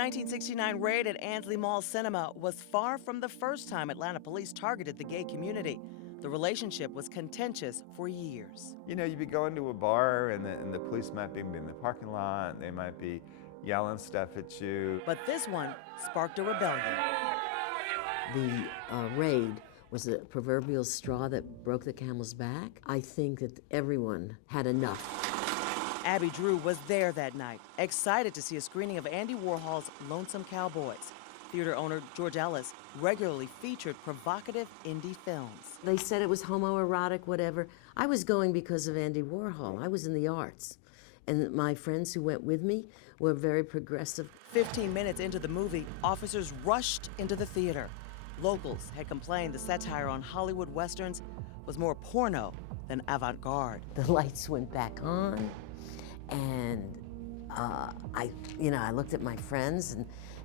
1969 raid at Ansley Mall Cinema was far from the first time Atlanta police targeted the gay community. The relationship was contentious for years. You know, you'd be going to a bar and the police might be in the parking lot, and they might be yelling stuff at you. But this one sparked a rebellion. The raid was the proverbial straw that broke the camel's back. I think that everyone had enough. Abby Drew was there that night, excited to see a screening of Andy Warhol's Lonesome Cowboys. Theater owner George Ellis regularly featured provocative indie films. They said it was homoerotic, whatever. I was going because of Andy Warhol. I was in the arts. And my friends who went with me were very progressive. 15 minutes into the movie, officers rushed into the theater. Locals had complained the satire on Hollywood westerns was more porno than avant-garde. The lights went back on, and I looked at my friends,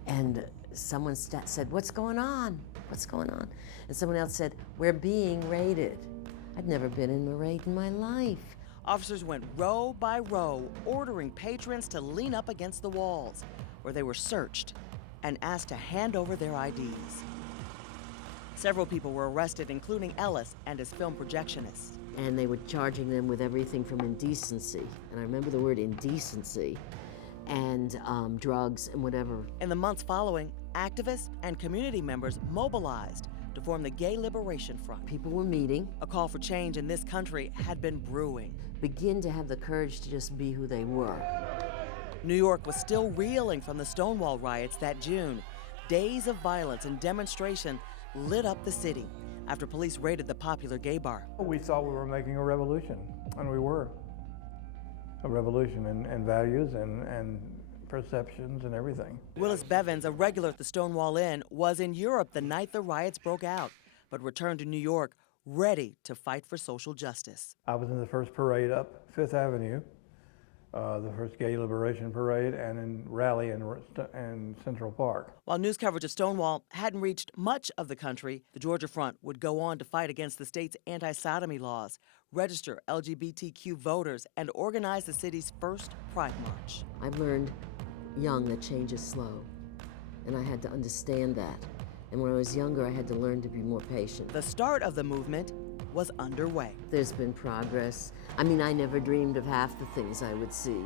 and someone said, "What's going on? What's going on?" And someone else said, "We're being raided." I'd never been in a raid in my life. Officers went row by row, ordering patrons to lean up against the walls, where they were searched and asked to hand over their IDs. Several people were arrested, including Ellis and his film projectionist. And they were charging them with everything from indecency, and I remember the word indecency, and drugs and whatever. In the months following, activists and community members mobilized to form the Gay Liberation Front. People were meeting. A call for change in this country had been brewing. Begin to have the courage to just be who they were. New York was still reeling from the Stonewall riots that June. Days of violence and demonstration lit up the city after police raided the popular gay bar. We thought we were making a revolution, and we were. A revolution in values and perceptions and everything. Willis Bevins, a regular at the Stonewall Inn, was in Europe the night the riots broke out, but returned to New York ready to fight for social justice. I was in the first parade up Fifth Avenue, the first Gay Liberation Parade, and in rally in Central Park. While news coverage of Stonewall hadn't reached much of the country, the Georgia Front would go on to fight against the state's anti-sodomy laws, register LGBTQ voters, and organize the city's first Pride March. I learned young that change is slow, and I had to understand that. And when I was younger, I had to learn to be more patient. The start of the movement was underway. There's been progress. I mean, I never dreamed of half the things I would see.